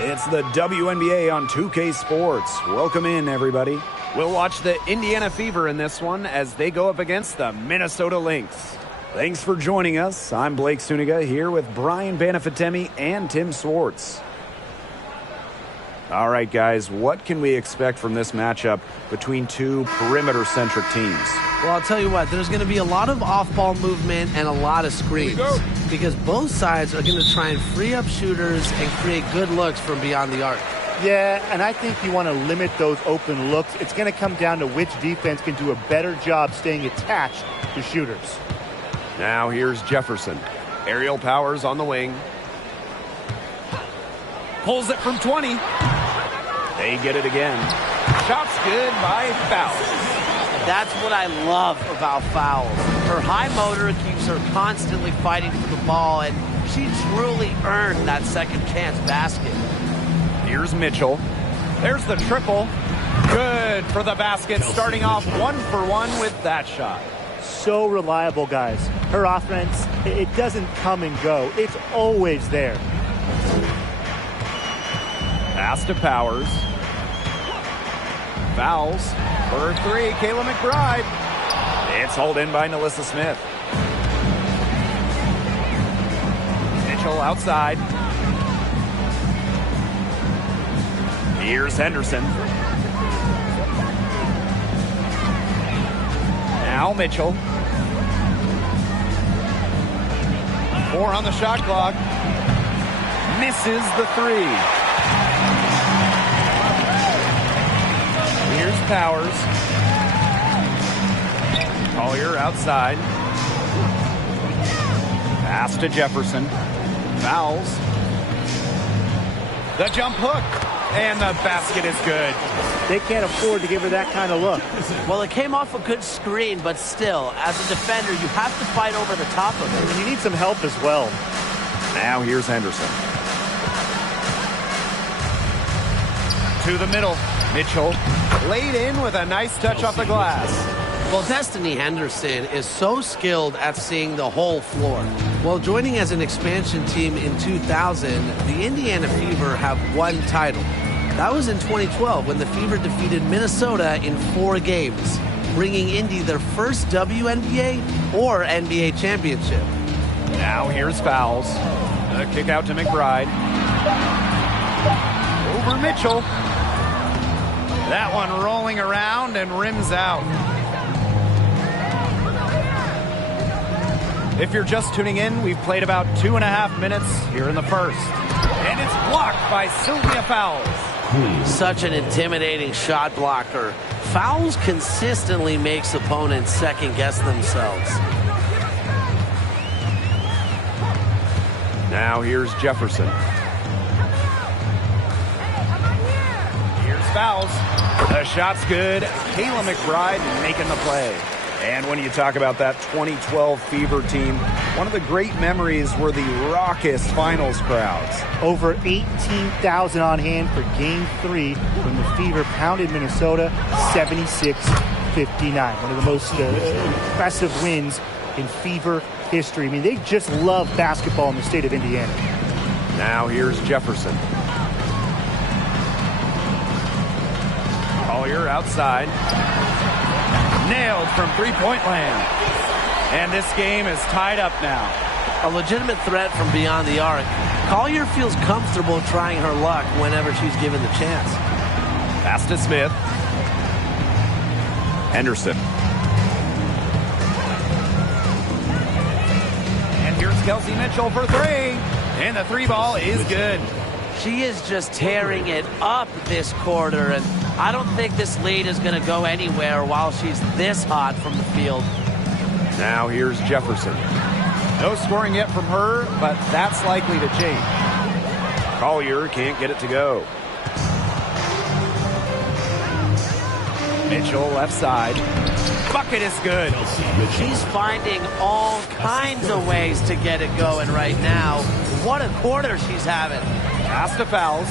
It's the WNBA on 2K Sports. Welcome in, everybody. We'll watch the Indiana Fever in this one as they go up against the Minnesota Lynx. Thanks for joining us. I'm Blake Suniga here with Brian Banafitemi and Tim Swartz. All right, guys, what can we expect from this matchup between two perimeter-centric teams? Well, I'll tell you what, there's going to be a lot of off-ball movement and a lot of screens because both sides are going to try and free up shooters and create good looks from beyond the arc. Yeah, and I think you want to limit those open looks. It's going to come down to which defense can do a better job staying attached to shooters. Now here's Jefferson. Aerial powers on the wing. Pulls it from 20. They get it again. Shot's good by Fowles. That's what I love about Fowles. Her high motor keeps her constantly fighting for the ball, and she truly earned that second chance basket. Here's Mitchell. There's the triple. Good for the basket, starting off 1-for-1 with that shot. So reliable, guys. Her offense, it doesn't come and go. It's always there. Pass to Powers. Fouls for three, Kayla McBride. It's hauled in by Nalissa Smith. Mitchell outside. Here's Henderson. Now Mitchell. 4 on the shot clock. Misses the three. Here's Powers. Collier outside. Pass to Jefferson. Fouls. The jump hook. And the basket is good. They can't afford to give her that kind of look. Well, it came off a good screen, but still, as a defender, you have to fight over the top of it. And you need some help as well. Now here's Henderson. To the middle. Mitchell laid in with a nice touch off the glass. Well, Destiny Henderson is so skilled at seeing the whole floor. While joining as an expansion team in 2000, the Indiana Fever have one title. That was in 2012 when the Fever defeated Minnesota in 4 games, bringing Indy their first WNBA or NBA championship. Now here's Fouls. A kick out to McBride. Over Mitchell. That one rolling around and rims out. If you're just tuning in, we've played about 2.5 minutes here in the first. And it's blocked by Sylvia Fowles. Such an intimidating shot blocker. Fowles consistently makes opponents second-guess themselves. Now here's Jefferson. Here's Fowles. The shot's good. Kayla McBride making the play. And when you talk about that 2012 Fever team, one of the great memories were the raucous finals crowds. Over 18,000 on hand for Game 3 when the Fever pounded Minnesota 76-59. One of the most impressive wins in Fever history. I mean, they just love basketball in the state of Indiana. Now here's Jefferson. Collier outside. Nailed from three-point land. And this game is tied up now. A legitimate threat from beyond the arc. Collier feels comfortable trying her luck whenever she's given the chance. Pass to Smith. Henderson. And here's Kelsey Mitchell for 3. And the 3 ball is good. She is just tearing it up this quarter, and I don't think this lead is going to go anywhere while she's this hot from the field. Now here's Jefferson. No scoring yet from her, but that's likely to change. Collier can't get it to go. Mitchell left side. Bucket is good. She's finding all kinds of ways to get it going right now. What a quarter she's having. Pass to Fouls.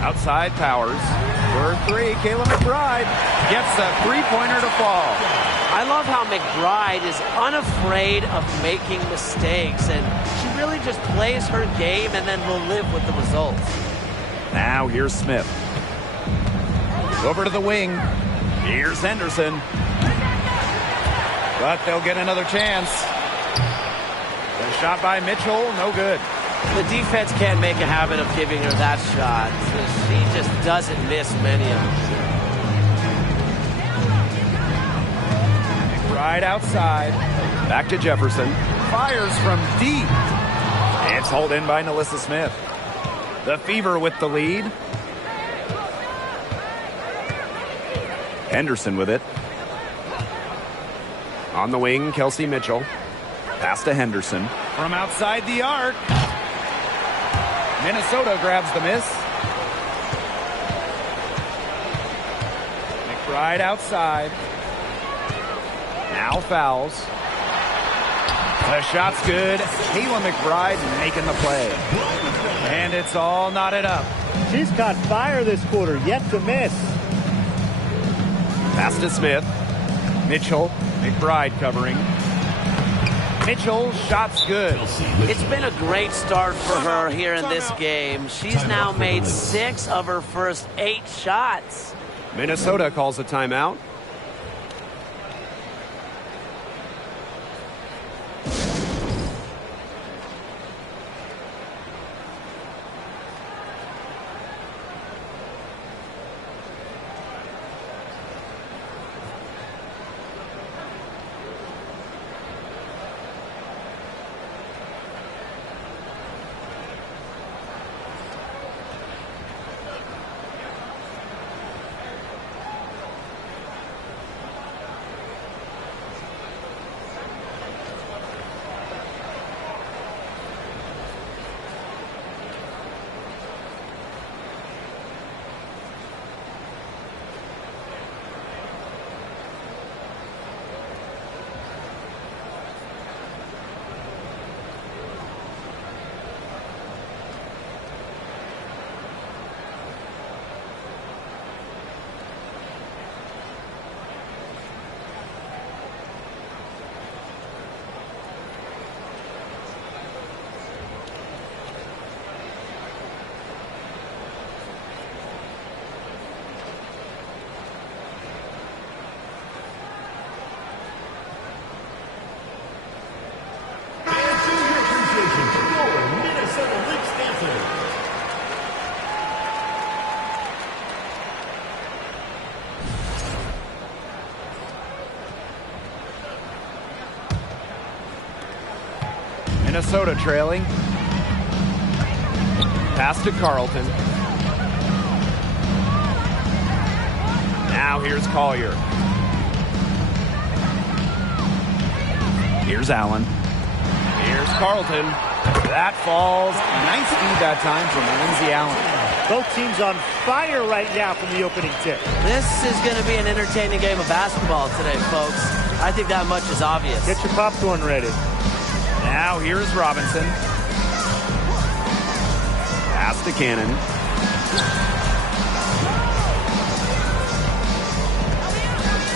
Outside Powers. For 3, Kayla McBride gets a 3-pointer to fall. I love how McBride is unafraid of making mistakes, and she really just plays her game and then will live with the results. Now here's Smith. Over to the wing. Here's Henderson. But they'll get another chance. The shot by Mitchell, no good. The defense can't make a habit of giving her that shot. She just doesn't miss many of them. Right outside. Back to Jefferson. Fires from deep. It's hauled in by Nalissa Smith. The Fever with the lead. Henderson with it. On the wing, Kelsey Mitchell. Pass to Henderson. From outside the arc. Minnesota grabs the miss. McBride outside. Now fouls. The shot's good. Kayla McBride making the play. And it's all knotted up. She's caught fire this quarter, yet to miss. Pass to Smith. Mitchell. McBride covering. Mitchell, shot's good. It's been a great start for her here in this game. She's now made 6 of her first 8 shots. Minnesota calls a timeout. Minnesota trailing. Pass to Carlton. Now here's Collier. Here's Allen. Here's Carlton. That falls. Nice feed that time from Lindsay Allen. Both teams on fire right now from the opening tip. This is going to be an entertaining game of basketball today, folks. I think that much is obvious. Get your popcorn ready. Now here's Robinson. Pass to Cannon.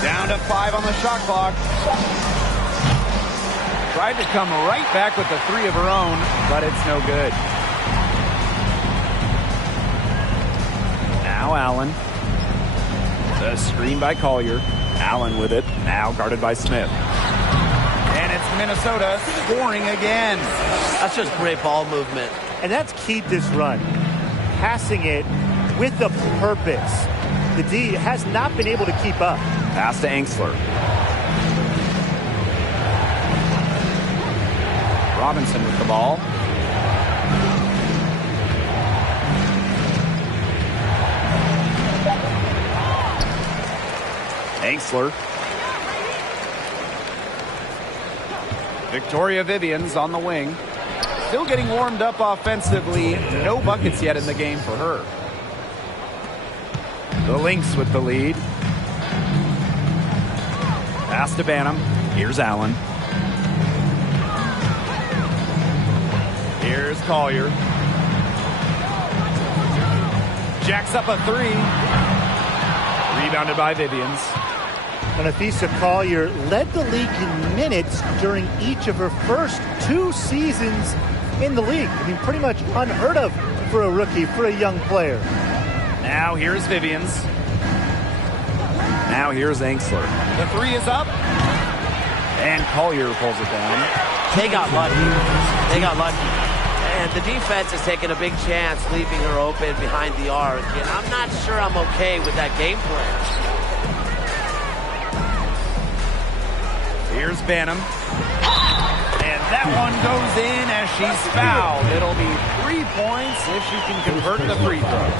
Down to 5 on the shot clock. Tried to come right back with the 3 of her own, but it's no good. Now Allen. The screen by Collier. Allen with it. Now guarded by Smith. And it's Minnesota scoring again. That's just great ball movement. And that's keyed this run. Passing it with a purpose. The D has not been able to keep up. Pass to Angsler. Robinson with the ball. Angsler. Victoria Vivian's on the wing. Still getting warmed up offensively. No buckets yet in the game for her. The Lynx with the lead. Pass to Banham. Here's Allen. Here's Collier. Jacks up a 3. Rebounded by Vivians. Anafisa Collier led the league in minutes during each of her first 2 seasons in the league. I mean, pretty much unheard of for a rookie, for a young player. Now here's Vivians. Now here's Angsler. The 3 is up. And Collier pulls it down. They got lucky. They got lucky. And the defense is taking a big chance, leaving her open behind the arc. And I'm not sure I'm okay with that game plan. Here's Banham. And that one goes in as she's fouled. It'll be 3 points if she can convert the free throw.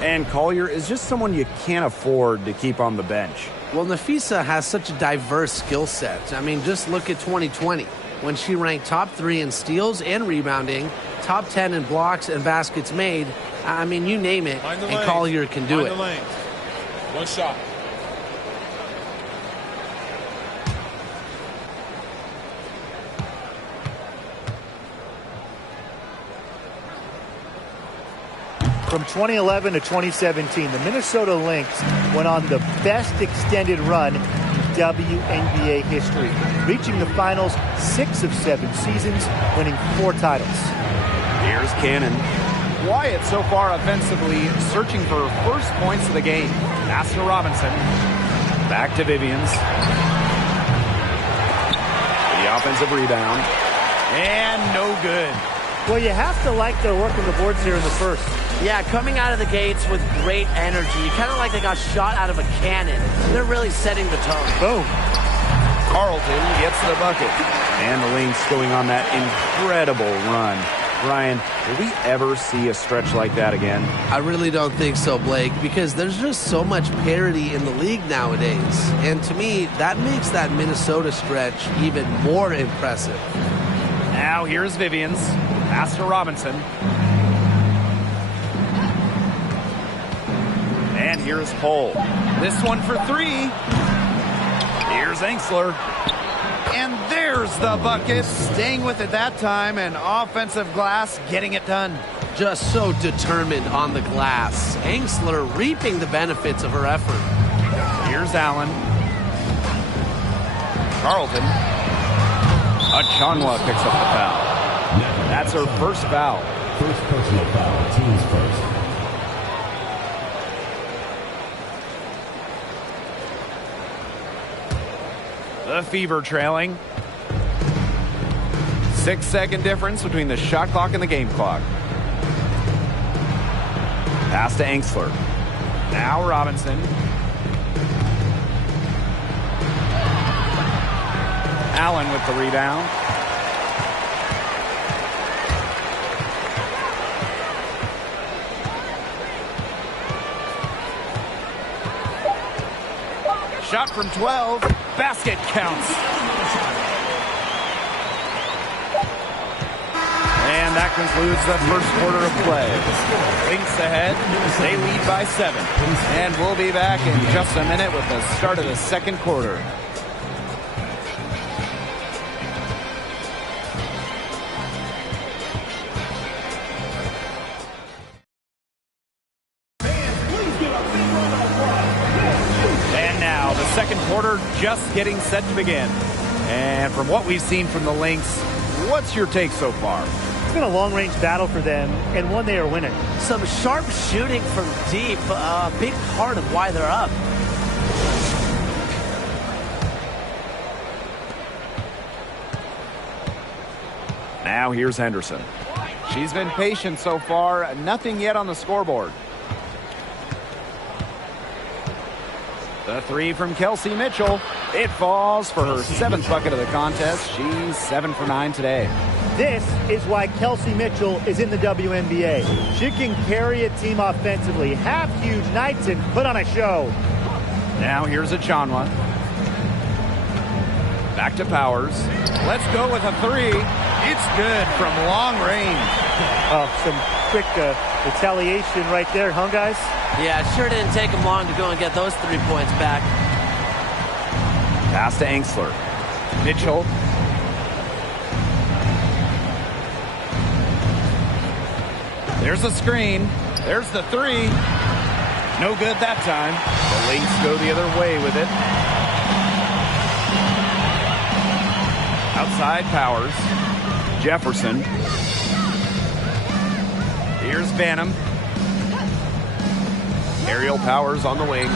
And Collier is just someone you can't afford to keep on the bench. Well, Nafisa has such a diverse skill set. I mean, just look at 2020 when she ranked top 3 in steals and rebounding, top 10 in blocks and baskets made. I mean, you name it, and Collier can do it. One shot. From 2011 to 2017, the Minnesota Lynx went on the best extended run in WNBA history, reaching the finals 6 of 7 seasons, winning 4 titles. Here's Cannon. Wyatt so far offensively searching for first points of the game. Pass to Robinson. Back to Vivians. The offensive rebound. And no good. Well, you have to like their work on the boards here in the first. Yeah, coming out of the gates with great energy. Kind of like they got shot out of a cannon. They're really setting the tone. Boom. Carlton gets the bucket. And the Lynx going on that incredible run. Ryan, will we ever see a stretch like that again? I really don't think so, Blake, because there's just so much parity in the league nowadays. And to me, that makes that Minnesota stretch even more impressive. Now here's Vivians. Pass to Robinson. And here's Cole. This one for 3. Here's Angsler. And there's the bucket. Staying with it that time. And offensive glass getting it done. Just so determined on the glass. Angsler reaping the benefits of her effort. Here's Allen. Carlton. Achanwa picks up the foul. That's her first foul. First personal foul, team's first. The Fever trailing. 6-second difference between the shot clock and the game clock. Pass to Angsler. Now Robinson. Allen with the rebound. Shot from 12. Basket counts. And that concludes the first quarter of play. Lynx ahead. They lead by 7. And we'll be back in just a minute with the start of the second quarter. Second quarter just getting set to begin. And from what we've seen from the Lynx, what's your take so far? It's been a long-range battle for them, and one they are winning. Some sharp shooting from deep, a big part of why they're up. Now here's Henderson. She's been patient so far, nothing yet on the scoreboard. The 3 from Kelsey Mitchell. It falls for her 7th bucket of the contest. She's 7 for 9 today. This is why Kelsey Mitchell is in the WNBA. She can carry a team offensively, have huge nights, and put on a show. Now here's Achanwa. Back to Powers. Let's go with a 3. It's good from long range. Oh, some quick retaliation right there, huh, guys? Yeah, it sure didn't take them long to go and get those 3 points back. Pass to Angsler. Mitchell. There's a screen. There's the 3. No good that time. The Lynx go the other way with it. Outside Powers. Jefferson. Here's Banham. Aerial Powers on the wing.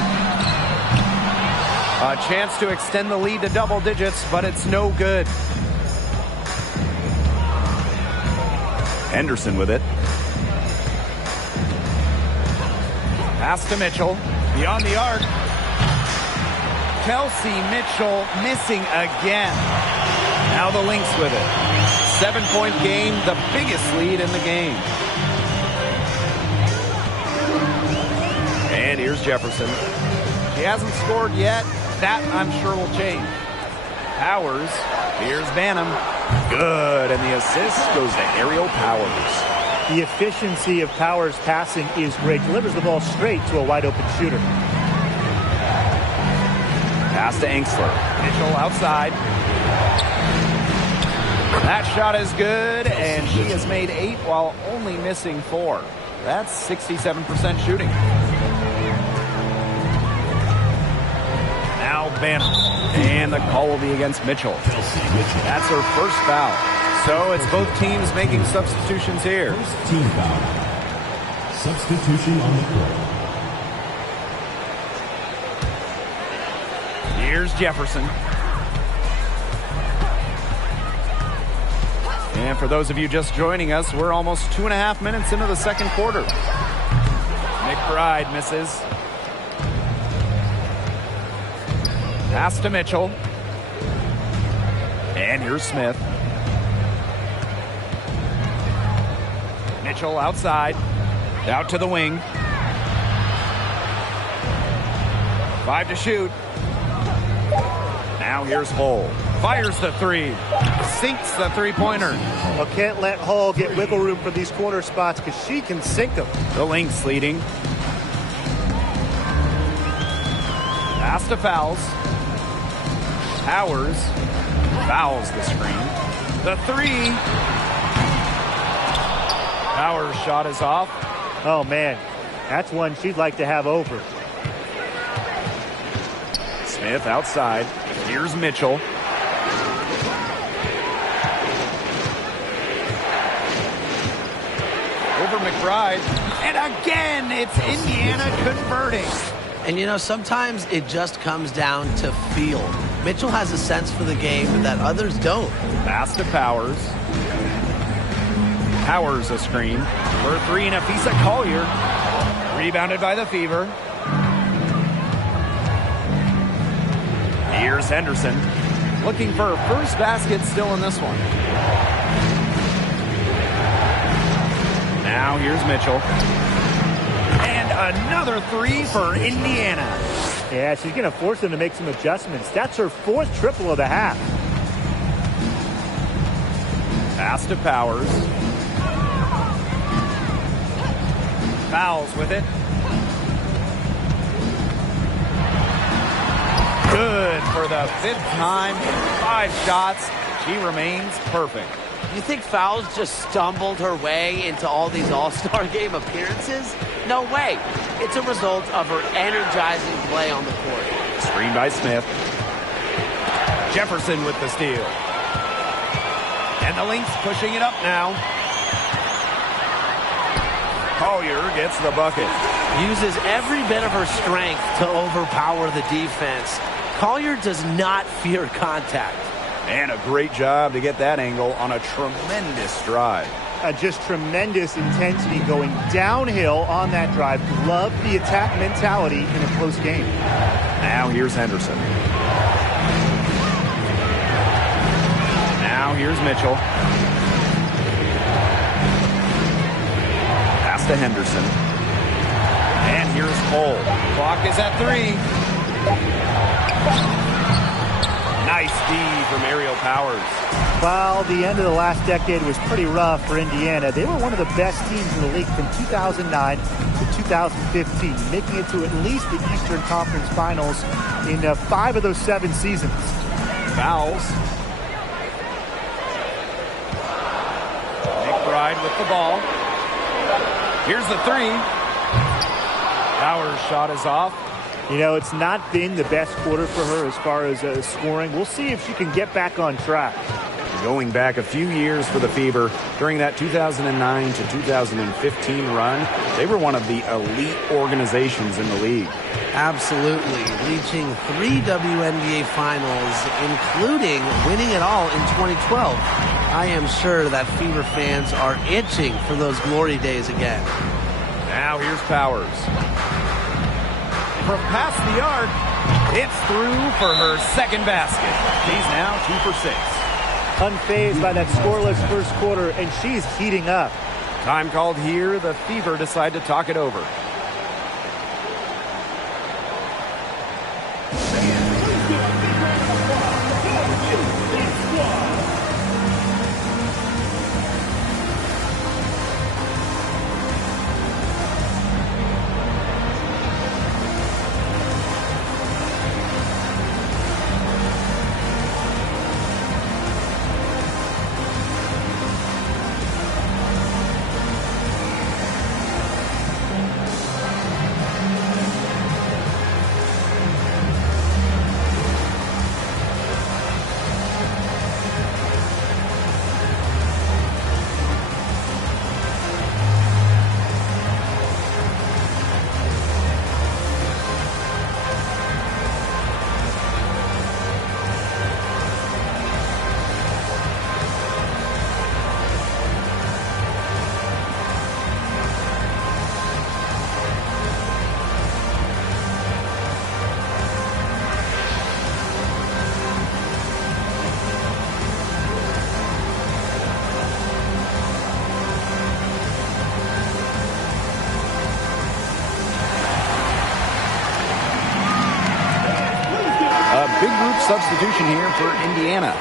A chance to extend the lead to double digits, but it's no good. Henderson with it. Pass to Mitchell. Beyond the arc. Kelsey Mitchell missing again. Now the Lynx with it. 7-point game, the biggest lead in the game. And here's Jefferson. She hasn't scored yet. That, I'm sure, will change. Powers. Here's Banham. Good. And the assist goes to Aerial Powers. The efficiency of Powers' passing is great. Delivers the ball straight to a wide-open shooter. Pass to Engstler. Mitchell outside. That shot is good, and she has made 8 while only missing 4. That's 67% shooting. Now Banham. And the call will be against Mitchell. That's her first foul. So it's both teams making substitutions here. First team foul. Substitution on the court. Here's Jefferson. And for those of you just joining us, we're almost 2.5 minutes into the second quarter. McBride misses. Pass to Mitchell. And here's Smith. Mitchell outside. Out to the wing. 5 to shoot. Now here's Hull. Fires the 3. Sinks the three-pointer. Well, can't let Hull get wiggle room for these corner spots because she can sink them. The Lynx leading. Pass to Fouls. Powers fouls the screen. The 3. Powers' shot is off. Oh, man. That's one she'd like to have over. Smith outside. Here's Mitchell. Over McBride. And again, it's Indiana converting. And, you know, sometimes it just comes down to feel. Mitchell has a sense for the game that others don't. Pass to Powers. Powers a screen. For 3, Nafisa Collier. Rebounded by the Fever. Here's Henderson. Looking for her first basket still in this one. Now here's Mitchell. And another 3 for Indiana. Yeah, she's going to force them to make some adjustments. That's her 4th triple of the half. Pass to Powers. Fouls with it. Good for the 5th time. 5 shots. She remains perfect. You think Fouls just stumbled her way into all these All-Star Game appearances? No way. It's a result of her energizing play on the court. Screen by Smith. Jefferson with the steal. And the Lynx pushing it up now. Collier gets the bucket. Uses every bit of her strength to overpower the defense. Collier does not fear contact. And a great job to get that angle on a tremendous drive. Just tremendous intensity going downhill on that drive. Love the attack mentality in a close game. Now here's Henderson. Now here's Mitchell. Pass to Henderson. And here's Cole. Clock is at 3. Nice D from Aerial Powers. While the end of the last decade was pretty rough for Indiana, they were one of the best teams in the league from 2009 to 2015, making it to at least the Eastern Conference Finals in 5 of those 7 seasons. Fouls. McBride with the ball. Here's the 3. Power's shot is off. You know, it's not been the best quarter for her as far as scoring. We'll see if she can get back on track. Going back a few years for the Fever, during that 2009 to 2015 run, they were one of the elite organizations in the league. Absolutely. Reaching 3 WNBA finals, including winning it all in 2012. I am sure that Fever fans are itching for those glory days again. Now here's Powers. From past the arc, it's through for her second basket. She's now 2 for 6. Unfazed by that scoreless first quarter, and she's heating up. Time called here. The Fever decide to talk it over. Big group substitution here for Indiana.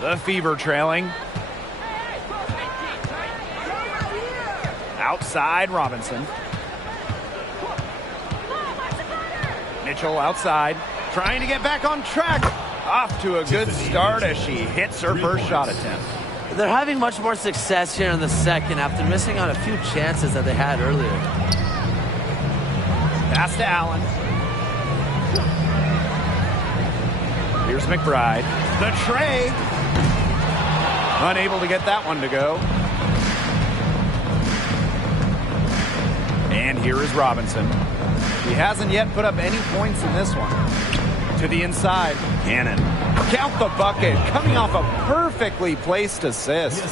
The Fever trailing. Outside Robinson. Mitchell outside, trying to get back on track. Off to a good start as she hits her first shot attempt. They're having much more success here in the second after missing on a few chances that they had earlier. Pass to Allen. Here's McBride. The tray. Unable to get that one to go. And here is Robinson. She hasn't yet put up any points in this one. To the inside. Cannon. Count the bucket. Coming off a perfectly placed assist.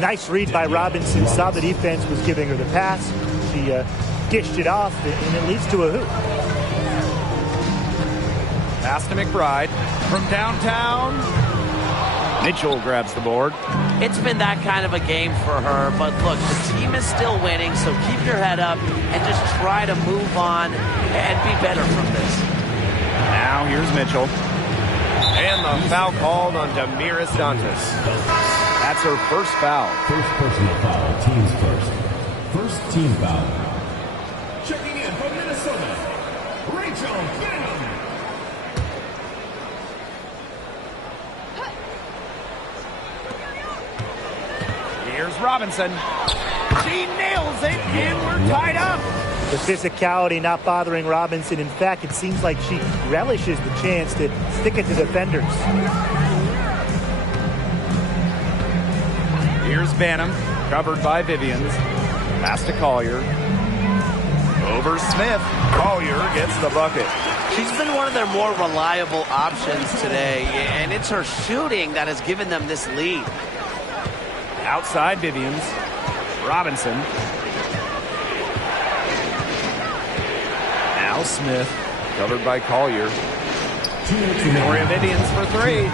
Nice read by Robinson. Saw the defense was giving her the pass. She dished it off, and it leads to a hoop. Pass to McBride. From downtown. Mitchell grabs the board. It's been that kind of a game for her, but look, the team is still winning, so keep your head up and just try to move on and be better from this. Now here's Mitchell. And the foul called on Damiris Dantas. That's her first foul. First personal foul, teams first. First team foul. Checking in from Minnesota, Rachel Gannon. Here's Robinson. She nails it, and we're tied up. The physicality not bothering Robinson. In fact, it seems like she relishes the chance to stick it to defenders. Here's Banham, covered by Vivians. Pass to Collier. Over Smith. Collier gets the bucket. She's been one of their more reliable options today, and it's her shooting that has given them this lead. Outside Vivians. Robinson. Now Smith, covered by Collier. Victoria Vivians for three.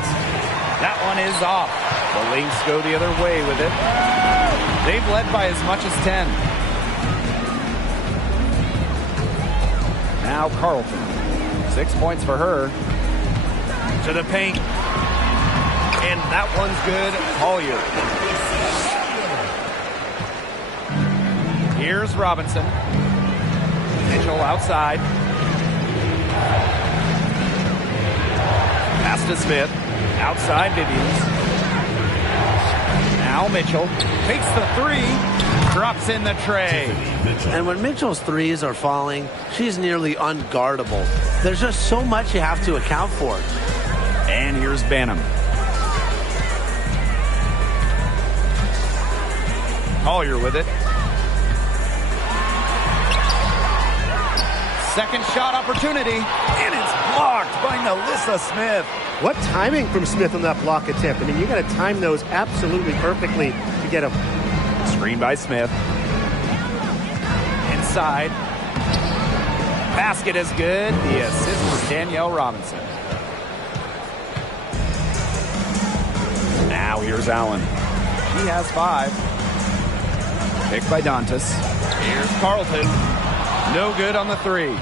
That one is off. The Lynx go the other way with it. They've led by as much as 10. Now Carlton. 6 points for her. To the paint. And that one's good. Collier. Here's Robinson. Mitchell outside. Pass Pass to Smith. Outside Vivians. Now Mitchell takes the three. Drops in the tray. And when Mitchell's threes are falling, she's nearly unguardable. There's just so much you have to account for. And here's Banham. Collier with it. Second shot opportunity, and it's blocked by Nalissa Smith. What timing from Smith on that block attempt. I mean, you got to time those absolutely perfectly to get them. Screen by Smith. Inside. Basket is good. The assist for Danielle Robinson. Now here's Allen. She has 5. Picked by Dantas. Here's Carlton. No good on the 3.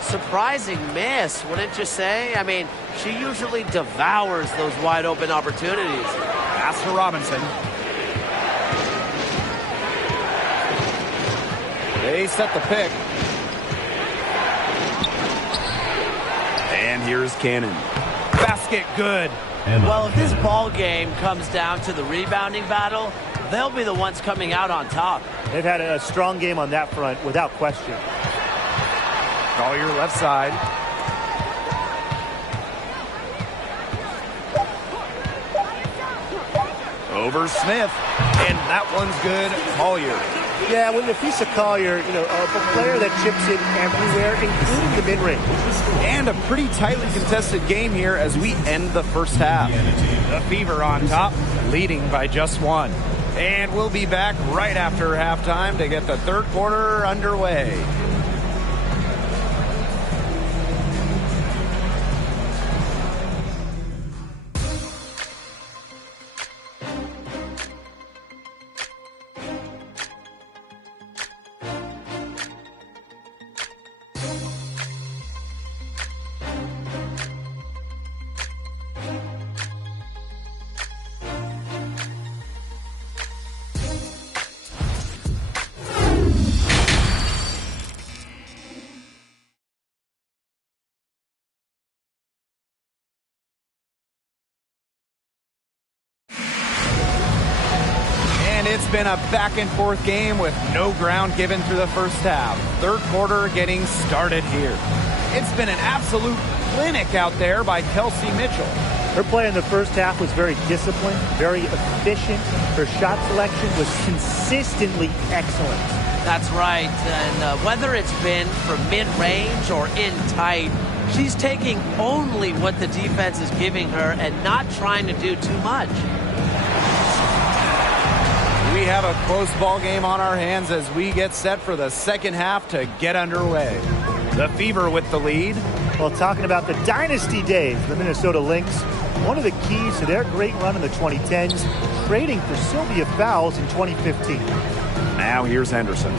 Surprising miss, wouldn't you say? I mean, she usually devours those wide open opportunities. Pass to Robinson. They set the pick. And here's Cannon. Basket good. Well, if this ball game comes down to the rebounding battle, they'll be the ones coming out on top. They've had a strong game on that front, without question. Collier left side. Over Smith. And that one's good. Collier. Yeah, when the piece of Collier, you know, a player that chips in everywhere, including the mid-range. And a pretty tightly contested game here as we end the first half. The Fever on top, leading by just 1. And we'll be back right after halftime to get the third quarter underway. It's been a back-and-forth game with no ground given through the first half. Third quarter getting started here. It's been an absolute clinic out there by Kelsey Mitchell. Her play in the first half was very disciplined, very efficient. Her shot selection was consistently excellent. That's right. And whether it's been from mid-range or in tight, she's taking only what the defense is giving her and not trying to do too much. We have a close ball game on our hands as we get set for the second half to get underway. The Fever with the lead. Well, talking about the dynasty days, the Minnesota Lynx, one of the keys to their great run in the 2010s, trading for Sylvia Fowles in 2015. Now here's Henderson.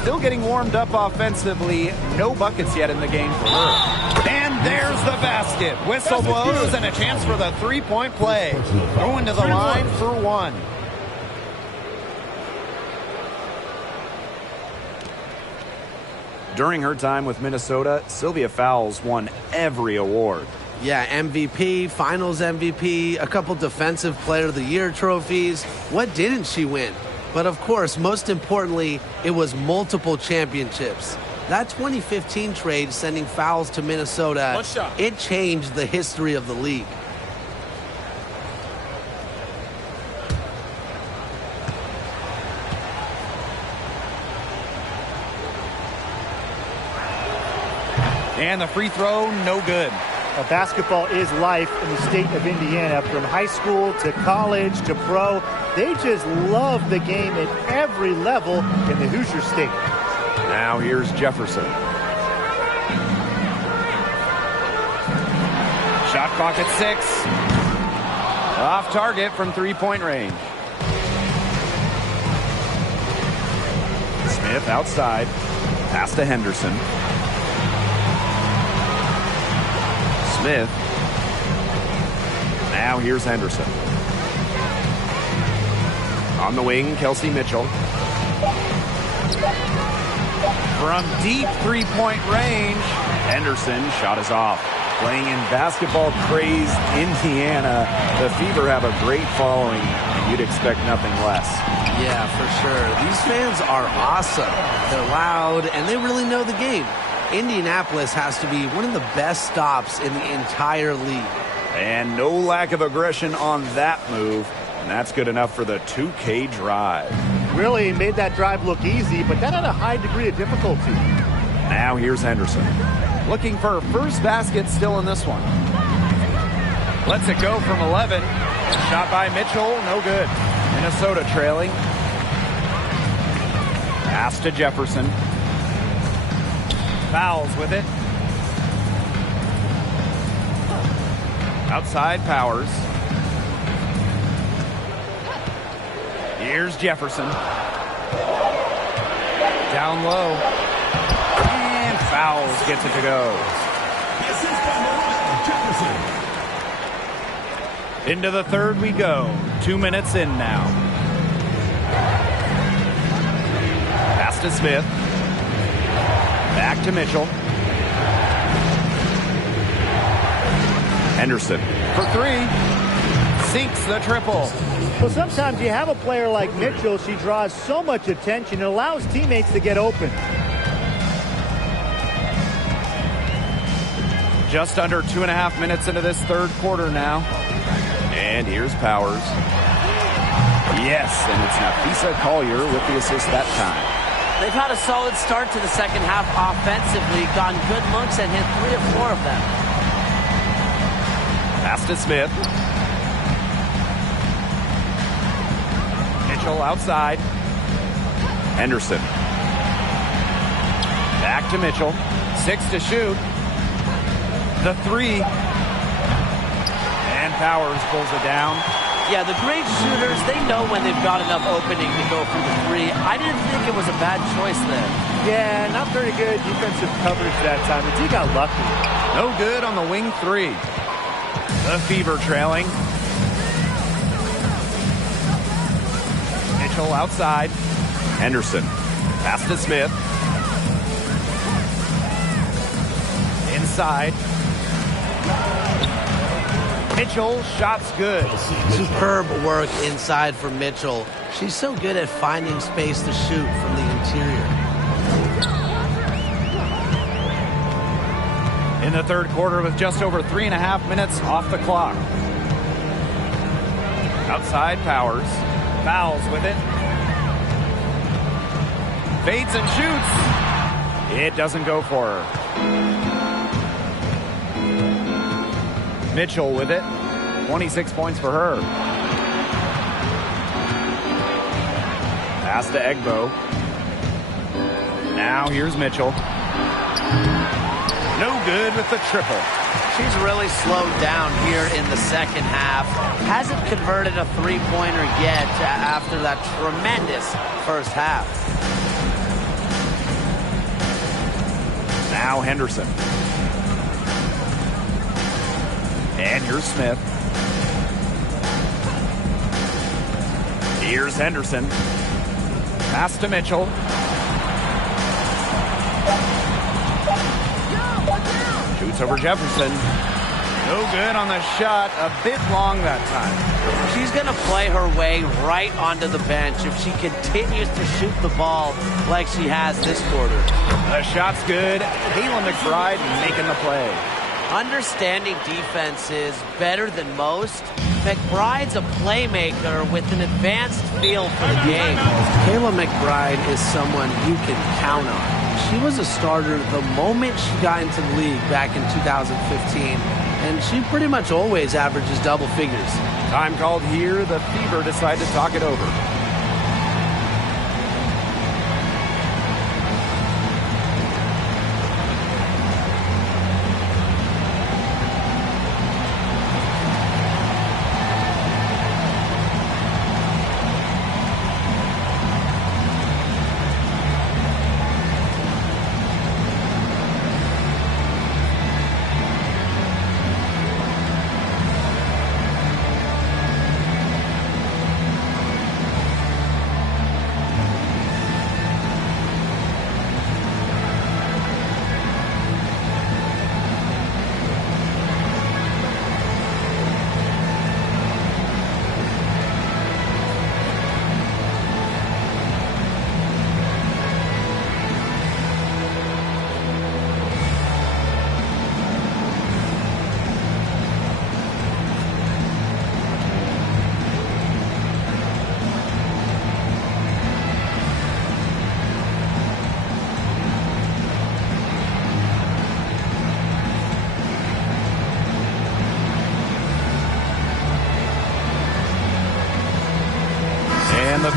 Still getting warmed up offensively. No buckets yet in the game for her. And there's the basket. Whistle blows and a chance for the three-point play. Going to the line for 1. During her time with Minnesota, Sylvia Fowles won every award. Yeah, MVP, Finals MVP, a couple Defensive Player of the Year trophies. What didn't she win? But of course, most importantly, it was multiple championships. That 2015 trade sending Fowles to Minnesota, it changed the history of the league. And the free throw, no good. Well, basketball is life in the state of Indiana. From high school to college to pro, they just love the game at every level in the Hoosier State. Now here's Jefferson. Shot clock at 6. Off target from three-point range. Smith outside. Pass to Henderson. Smith. Now here's Henderson. On the wing, Kelsey Mitchell. From deep three-point range, Henderson shot is off. Playing in basketball-crazed Indiana, the Fever have a great following, and you'd expect nothing less. Yeah, for sure. These fans are awesome. They're loud, and they really know the game. Indianapolis has to be one of the best stops in the entire league. And no lack of aggression on that move, and that's good enough for the 2K drive. Really made that drive look easy, but that had a high degree of difficulty. Now here's Henderson. Looking for a first basket still in this one. Lets it go from 11. Shot by Mitchell, no good. Minnesota trailing. Pass to Jefferson. Fouls with it. Outside Powers. Here's Jefferson. Down low. And Fouls gets it to go. The assist on the line, Jefferson. Into the third we go. 2 minutes in now. Pass to Smith. Back to Mitchell. Henderson for three. Sinks the triple. Well, sometimes you have a player like Mitchell. She draws so much attention. It allows teammates to get open. Just under 2.5 minutes into this third quarter now. And here's Powers. Yes, and it's Nafisa Collier with the assist that time. They've had a solid start to the second half offensively, gotten good looks and hit 3 or 4 of them. Pass to Smith. Mitchell outside. Henderson. Back to Mitchell. 6 to shoot. The 3. And Powers pulls it down. Yeah, the great shooters, they know when they've got enough opening to go for the 3. I didn't think it was a bad choice there. Yeah, not very good defensive coverage that time. But he got lucky. No good on the wing 3. The Fever trailing. Mitchell outside. Henderson. Pass to Smith. Inside. Mitchell, shots good. Superb work inside for Mitchell. She's so good at finding space to shoot from the interior. In the third quarter with just over 3.5 minutes off the clock. Outside Powers. Fouls with it. Fades and shoots. It doesn't go for her. Mitchell with it. 26 points for her. Pass to Egbo. Now here's Mitchell. No good with the triple. She's really slowed down here in the second half. Hasn't converted a 3-pointer yet after that tremendous first half. Now Henderson. And here's Smith. Here's Henderson. Pass to Mitchell. Shoots over Jefferson. No good on the shot. A bit long that time. She's going to play her way right onto the bench if she continues to shoot the ball like she has this quarter. The shot's good. Kayla McBride making the play. Understanding defense is better than most. McBride's a playmaker with an advanced feel for the game. Kayla McBride is someone you can count on. She was a starter the moment she got into the league back in 2015, and she pretty much always averages double figures. Time called here. The Fever decide to talk it over.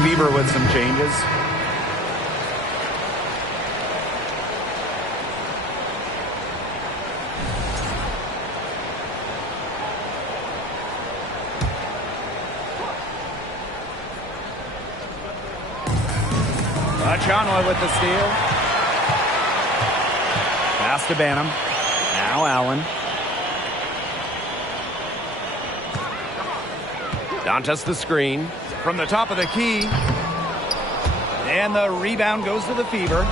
Fever with some changes. Chanwa with the steal. Pass to Banham. Now Allen. Dantas the screen. From the top of the key. And the rebound goes to the Fever.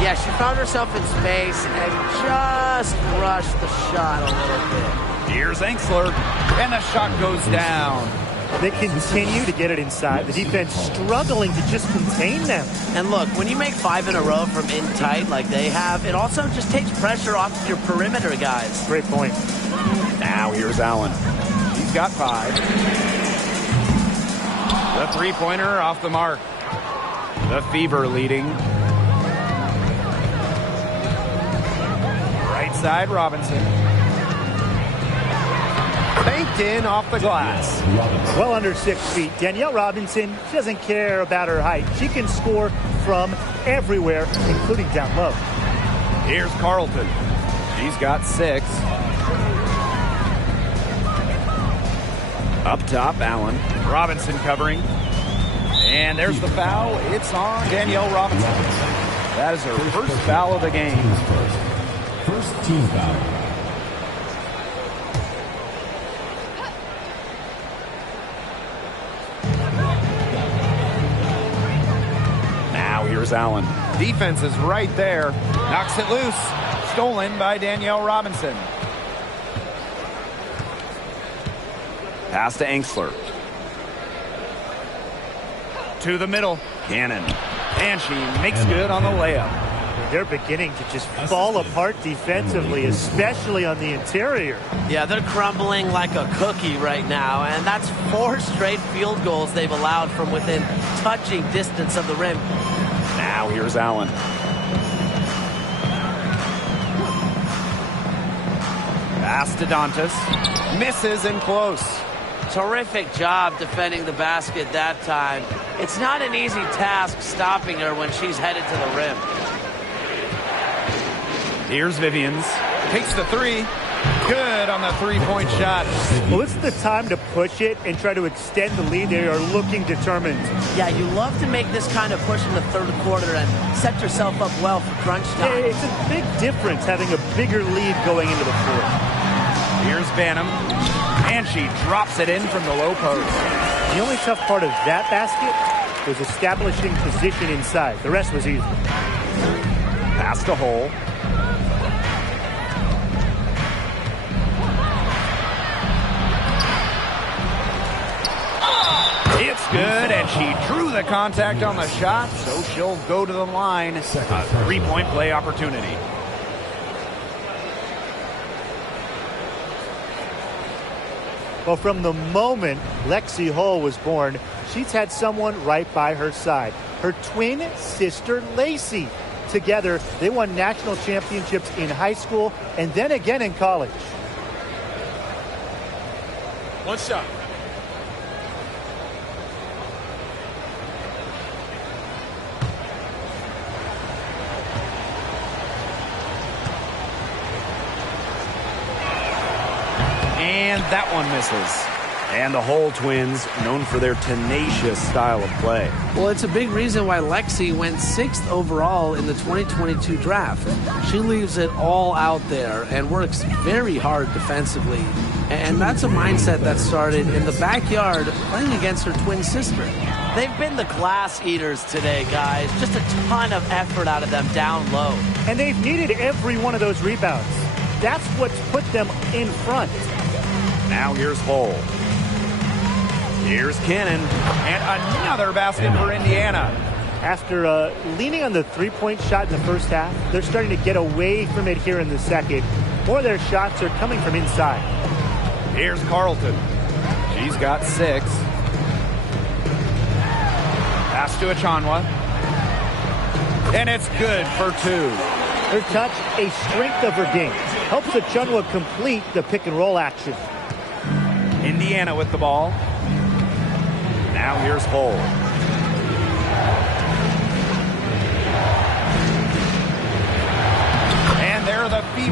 Yeah, she found herself in space and just rushed the shot a little bit. Here's Enxler. And the shot goes down. They continue to get it inside. The defense struggling to just contain them. And look, when you make 5 in a row from in tight like they have, it also just takes pressure off of your perimeter guys. Great point. Now here's Allen. He's got 5. The three-pointer off the mark. The Fever leading. Right side, Robinson. Banked in off the glass. Well under 6 feet. Danielle Robinson, she doesn't care about her height. She can score from everywhere, including down low. Here's Carlton. She's got 6. Up top, Allen. Robinson covering. And there's the foul. It's on Danielle Robinson. That is her first foul of the game. First team foul. Here's Allen. Defense is right there. Knocks it loose. Stolen by Danielle Robinson. Pass to Enxler. To the middle. Cannon. And she makes good on the layup. They're beginning to just fall apart defensively, especially on the interior. Yeah, they're crumbling like a cookie right now, and that's 4 straight field goals they've allowed from within touching distance of the rim. Now here's Allen. Pass to Dantas. Misses and close. Terrific job defending the basket that time. It's not an easy task stopping her when she's headed to the rim. Here's Vivians. Takes the 3. Good on the three-point shot. Well, it's the time to push it and try to extend the lead. They are looking determined. Yeah, you love to make this kind of push in the third quarter and set yourself up well for crunch time. Yeah, it's a big difference having a bigger lead going into the fourth. Here's Banham. And she drops it in from the low post. The only tough part of that basket was establishing position inside. The rest was easy. Pass to Hole. It's good, and she drew the contact on the shot, so she'll go to the line. A three-point play opportunity. Well, from the moment Lexi Hull was born, she's had someone right by her side. Her twin sister, Lacey. Together, they won national championships in high school and then again in college. One shot. And that one misses. And the Hull twins, known for their tenacious style of play. Well, it's a big reason why Lexi went 6th overall in the 2022 draft. She leaves it all out there and works very hard defensively. And that's a mindset that started in the backyard playing against her twin sister. They've been the glass eaters today, guys. Just a ton of effort out of them down low. And they've needed every one of those rebounds. That's what's put them in front. Now here's Hull. Here's Cannon. And another basket for Indiana. After leaning on the three-point shot in the first half, they're starting to get away from it here in the second. More of their shots are coming from inside. Here's Carlton. She's got 6. Pass to Achanwa. And it's good for 2. Her touch, a strength of her game. Helps Achanwa complete the pick-and-roll action. Indiana with the ball. Now here's Hull.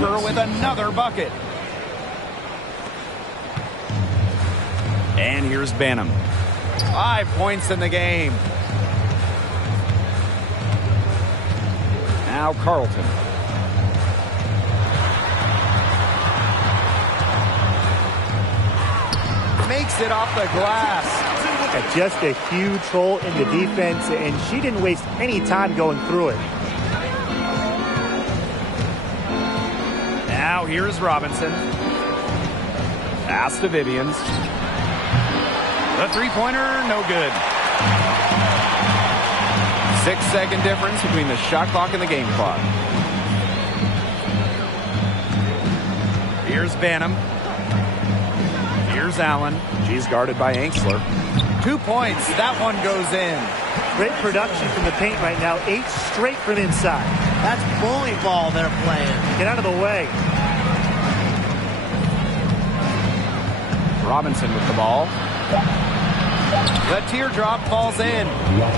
Fever with another bucket. And here's Banham. 5 points in the game. Now Carlton. Makes it off the glass. Just a huge hole in the defense, and she didn't waste any time going through it. Now here's Robinson. Pass to Vivians. The three-pointer, no good. 6-second difference between the shot clock and the game clock. Here's Banham. Here's Allen. She's guarded by Anxler. 2 points. That one goes in. Great production from the paint right now. 8 straight from inside. That's bully ball they're playing. Get out of the way. Robinson with the ball. The teardrop falls in.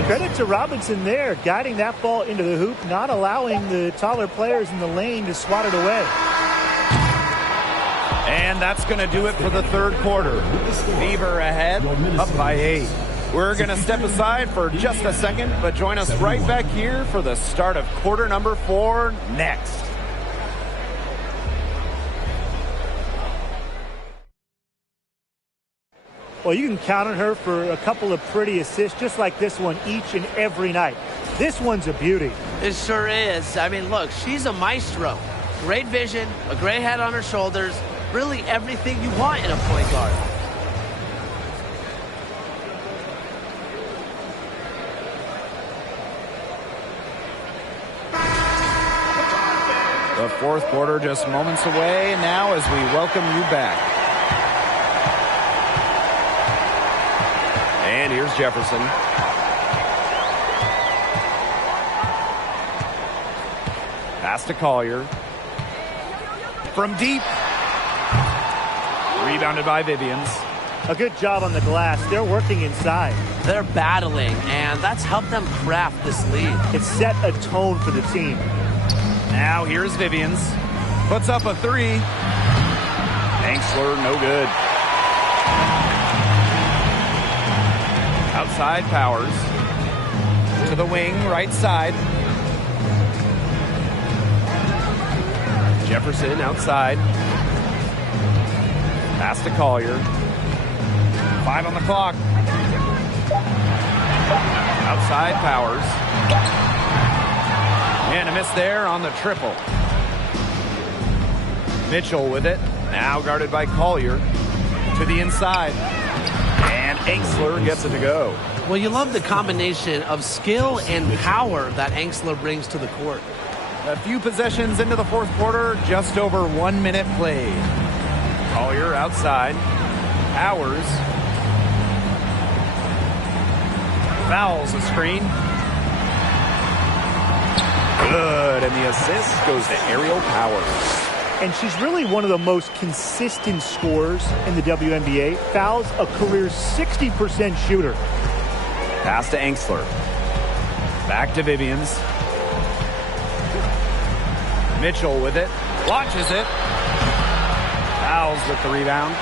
Credit to Robinson there, guiding that ball into the hoop, not allowing the taller players in the lane to swat it away. And that's going to do it for the third quarter. Fever ahead, up by 8. We're going to step aside for just a second, but join us right back here for the start of quarter number 4 next. Well, you can count on her for a couple of pretty assists, just like this one, each and every night. This one's a beauty. It sure is. I mean, look, she's a maestro. Great vision, a great head on her shoulders, really everything you want in a point guard. The fourth quarter just moments away now as we welcome you back. And here's Jefferson. Pass to Collier. From deep. Rebounded by Vivians. A good job on the glass. They're working inside. They're battling, and that's helped them craft this lead. It set a tone for the team. Now here's Vivians. Puts up a 3. Anxler, no good. Outside Powers. To the wing, right side. Jefferson outside. Pass to Collier. 5 on the clock. Outside Powers. And a miss there on the triple. Mitchell with it. Now guarded by Collier. To the inside. And Anxler gets it to go. Well, you love the combination of skill and power that Anxler brings to the court. A few possessions into the fourth quarter, just over 1 minute played. Collier outside. Powers. Fouls the screen. Good, and the assist goes to Aerial Powers. And she's really one of the most consistent scorers in the WNBA. Fouls a career 60% shooter. Pass to Anxler. Back to Vivians. Mitchell with it. Launches it. Fouls with the rebound.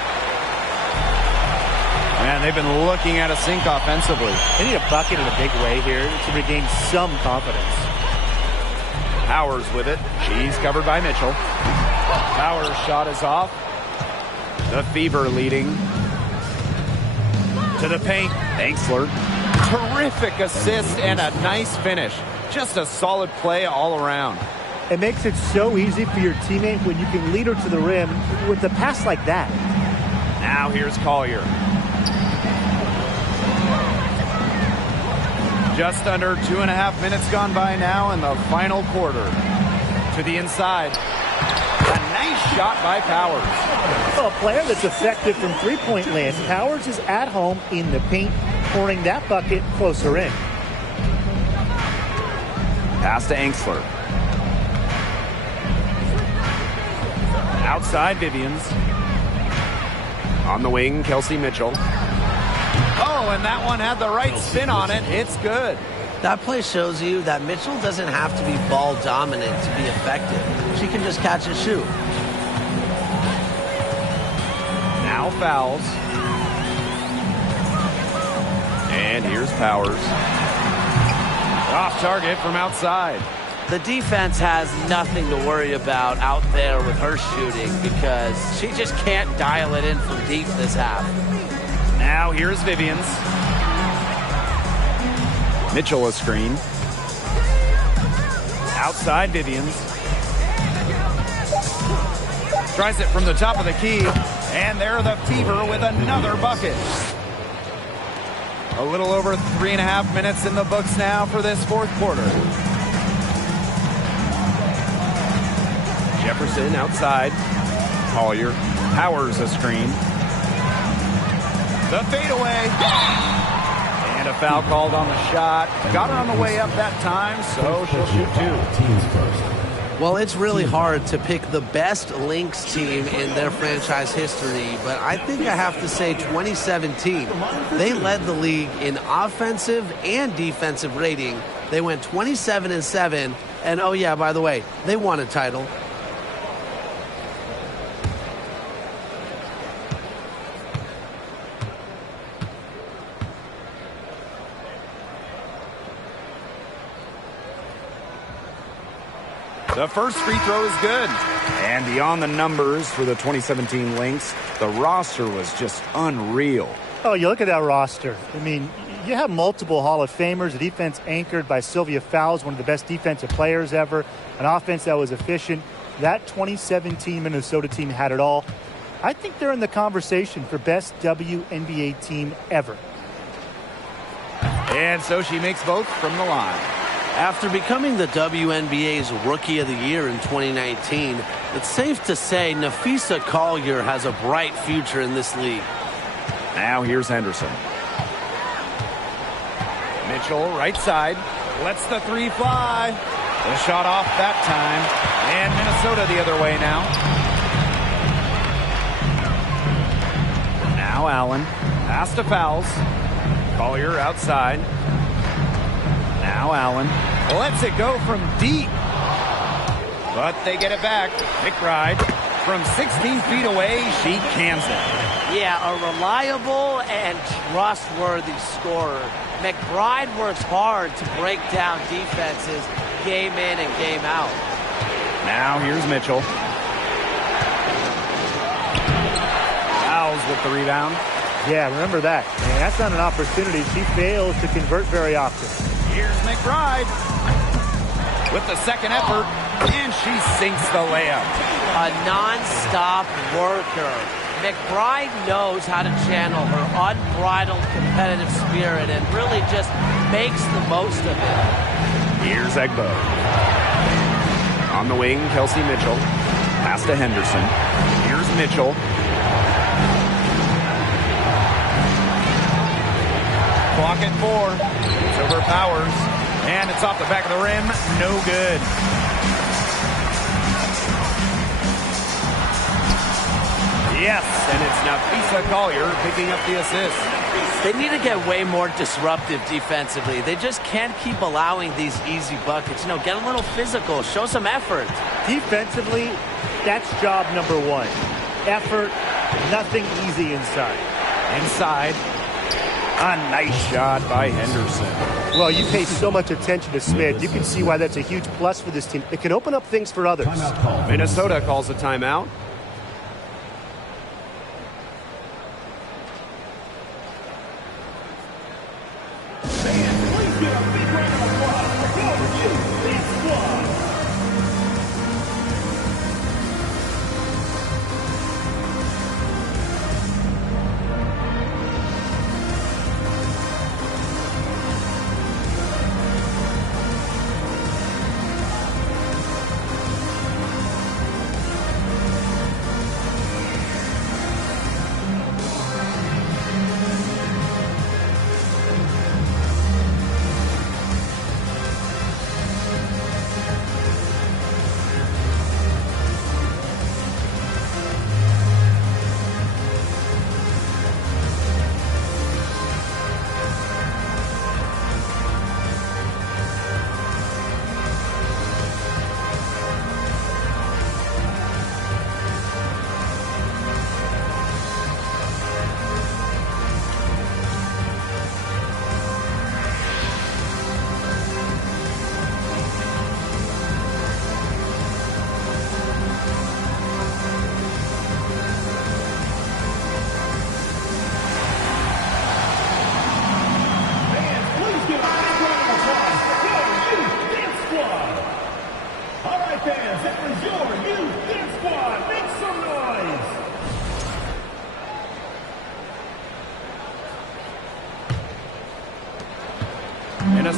Man, they've been looking at a sink offensively. They need a bucket in a big way here to regain some confidence. Powers with it. She's covered by Mitchell. Powers' shot is off. The Fever leading. To the paint. Anxler. Terrific assist and a nice finish. Just a solid play all around. It makes it so easy for your teammate when you can lead her to the rim with a pass like that. Now here's Collier. Just under 2.5 minutes gone by now in the final quarter. To the inside. A nice shot by Powers. Well, a player that's effective from three-point land. Powers is at home in the paint, pouring that bucket closer in. Pass to Anxler. Outside Vivians. On the wing, Kelsey Mitchell. Oh, and that one had the right spin on it. It's good. That play shows you that Mitchell doesn't have to be ball dominant to be effective. She can just catch and shoot. Now fouls. And here's Powers. Off target from outside. The defense has nothing to worry about out there with her shooting because she just can't dial it in from deep this half. Now here's Vivians. Mitchell a screen. Outside Vivians. Tries it from the top of the key. And there the Fever with another bucket. A little over 3.5 minutes in the books now for this fourth quarter. Jefferson outside. Collier. Powers a screen. The fadeaway. And a foul called on the shot. Got her on the way up that time, so she'll shoot two. Teams first. Well, it's really hard to pick the best Lynx team in their franchise history, but I think I have to say 2017. They led the league in offensive and defensive rating. They went 27-7, and oh yeah, by the way, they won a title. The first free throw is good. And beyond the numbers for the 2017 Lynx, the roster was just unreal. Oh, you look at that roster. I mean, you have multiple Hall of Famers, a defense anchored by Sylvia Fowles, one of the best defensive players ever, an offense that was efficient. That 2017 Minnesota team had it all. I think they're in the conversation for best WNBA team ever. And so she makes both from the line. After becoming the WNBA's Rookie of the Year in 2019, it's safe to say Nafisa Collier has a bright future in this league. Now here's Henderson. Mitchell, right side, lets the three fly. The shot off that time. And Minnesota the other way now. Now Allen, pass to Fowles. Collier outside. Now Allen lets it go from deep. But they get it back. McBride from 16 feet away. She cans it. Yeah, a reliable and trustworthy scorer. McBride works hard to break down defenses game in and game out. Now here's Mitchell. Fowles with the rebound. Yeah, remember that. And that's not an opportunity. She fails to convert very often. Here's McBride with the second effort, and she sinks the layup. A non-stop worker. McBride knows how to channel her unbridled competitive spirit and really just makes the most of it. Here's Egbo. On the wing, Kelsey Mitchell. Pass to Henderson. Here's Mitchell. Clock at 4. It's over Powers. And it's off the back of the rim. No good. Yes, and it's Nafisa Collier picking up the assist. They need to get way more disruptive defensively. They just can't keep allowing these easy buckets. You know, get a little physical. Show some effort. Defensively, that's job number one. Effort, nothing easy inside. Inside. A nice shot by Henderson. Well, you pay so much attention to Smith. You can see why that's a huge plus for this team. It can open up things for others. Minnesota calls a timeout. Please get a big round of applause for Golden State Squad.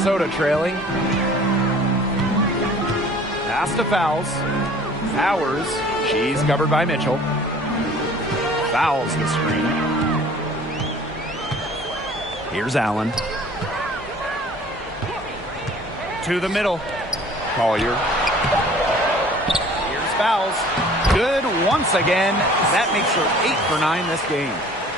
Minnesota trailing. Pass to Fouls. Powers. She's covered by Mitchell. Fouls the screen. Here's Allen. To the middle. Collier. Here's Fouls. Good once again. That makes her 8 for 9 this game.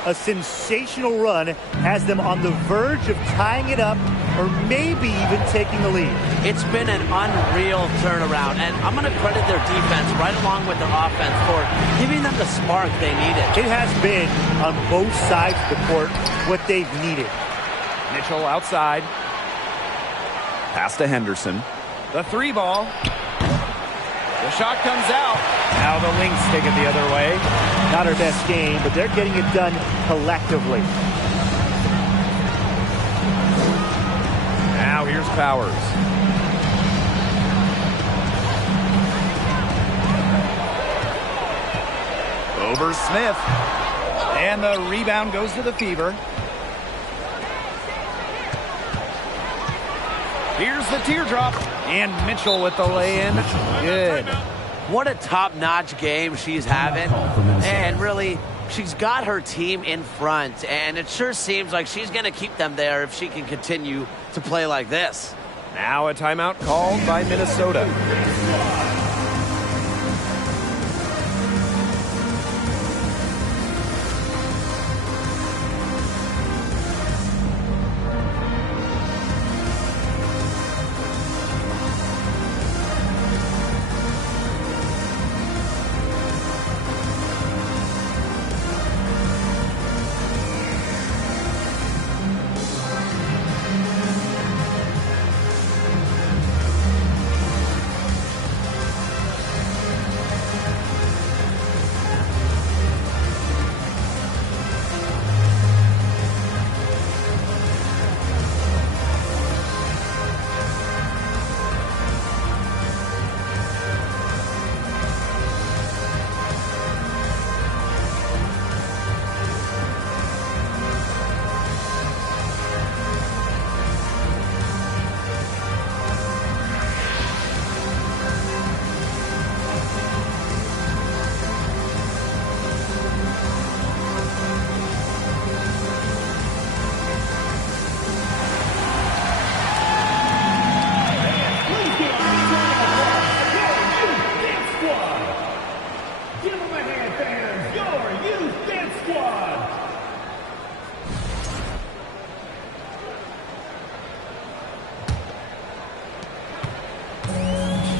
A sensational run has them on the verge of tying it up or maybe even taking the lead. It's been an unreal turnaround, and I'm going to credit their defense right along with their offense for giving them the spark they needed. It has been, on both sides of the court, what they've needed. Mitchell outside. Pass to Henderson. The 3 ball. The shot comes out. Now the Lynx take it the other way. Not her best game, but they're getting it done collectively. Now here's Powers. Over Smith. And the rebound goes to the Fever. Here's the teardrop. And Mitchell with the lay-in. Good. What a top-notch game she's having. And really, she's got her team in front. And it sure seems like she's going to keep them there if she can continue to play like this. Now a timeout called by Minnesota.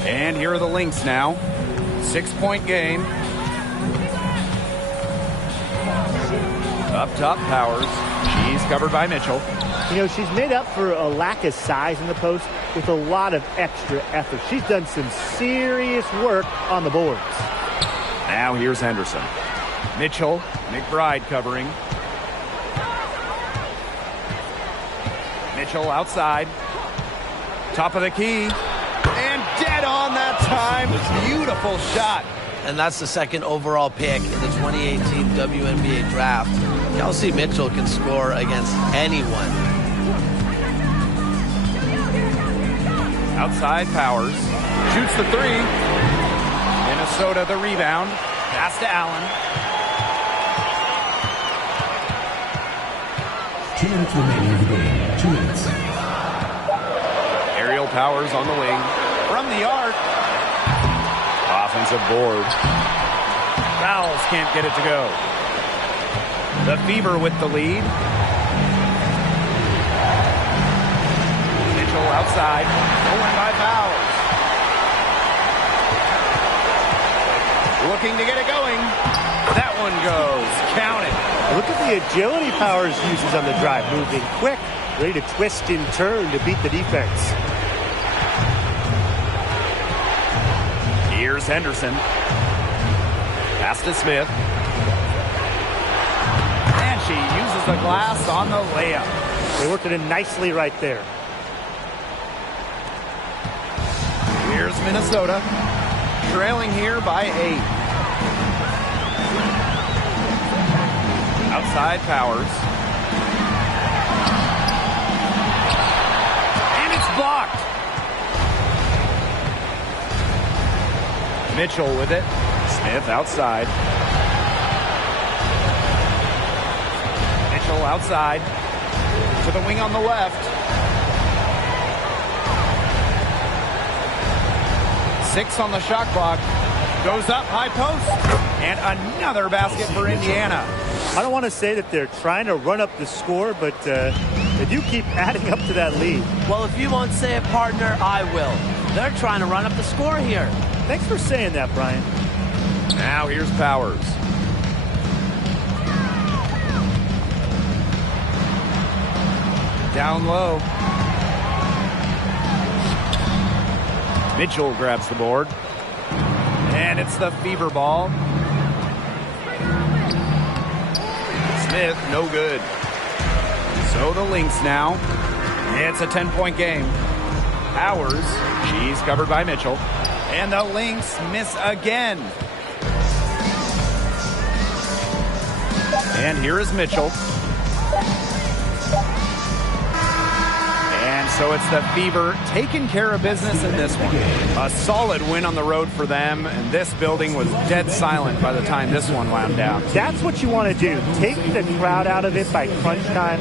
And here are the Lynx now. 6-point game. Up top, Powers. She's covered by Mitchell. You know, she's made up for a lack of size in the post with a lot of extra effort. She's done some serious work on the boards. Now here's Henderson. Mitchell, McBride covering. Mitchell outside. Top of the key. And dead on that time. Beautiful shot. And that's the second overall pick in the 2018 WNBA draft. Kelsey Mitchell can score against anyone. Outside Powers. Shoots the three. Minnesota the rebound. Pass to Allen. 2 minutes remaining in the game. 2 minutes. Aerial Powers on the wing. From the arc. Offensive board. Fouls can't get it to go. The Fever with the lead. Mitchell outside. Stolen by Fouls. Looking to get it going. That one goes. Count it. Look at the agility Powers uses on the drive. Moving quick. Ready to twist and turn to beat the defense. Here's Henderson. Pass to Smith. And she uses the glass on the layup. They worked it in nicely right there. Here's Minnesota. Trailing here by 8. Outside Powers. And it's blocked. Mitchell with it. Smith outside. Mitchell outside. To the wing on the left. 6 on the shot clock. Goes up, high post. And another basket for Indiana. I don't want to say that they're trying to run up the score, but they do keep adding up to that lead. Well, if you won't say it, partner, I will. They're trying to run up the score here. Thanks for saying that, Brian. Now here's Powers. Down low. Mitchell grabs the board. And it's the Fever ball. Smith, no good. So the Lynx now. It's a 10-point game. Powers, she's covered by Mitchell. And the Lynx miss again. And here is Mitchell. And so it's the Fever taking care of business in this one. A solid win on the road for them, and this building was dead silent by the time this one wound down. That's what you want to do. Take the crowd out of it by crunch time.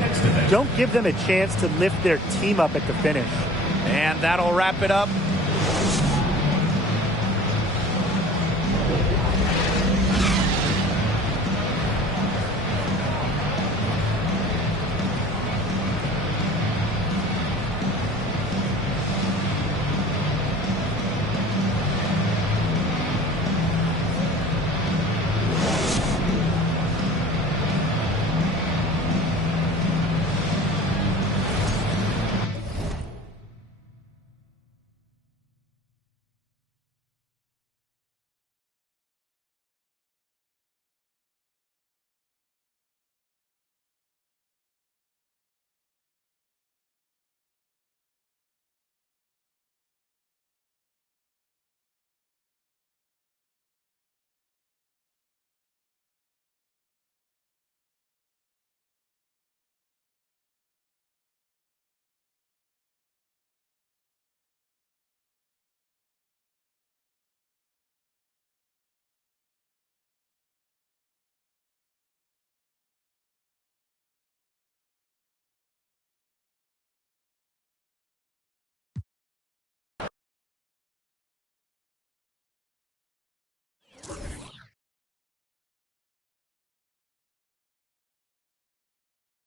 Don't give them a chance to lift their team up at the finish. And that'll wrap it up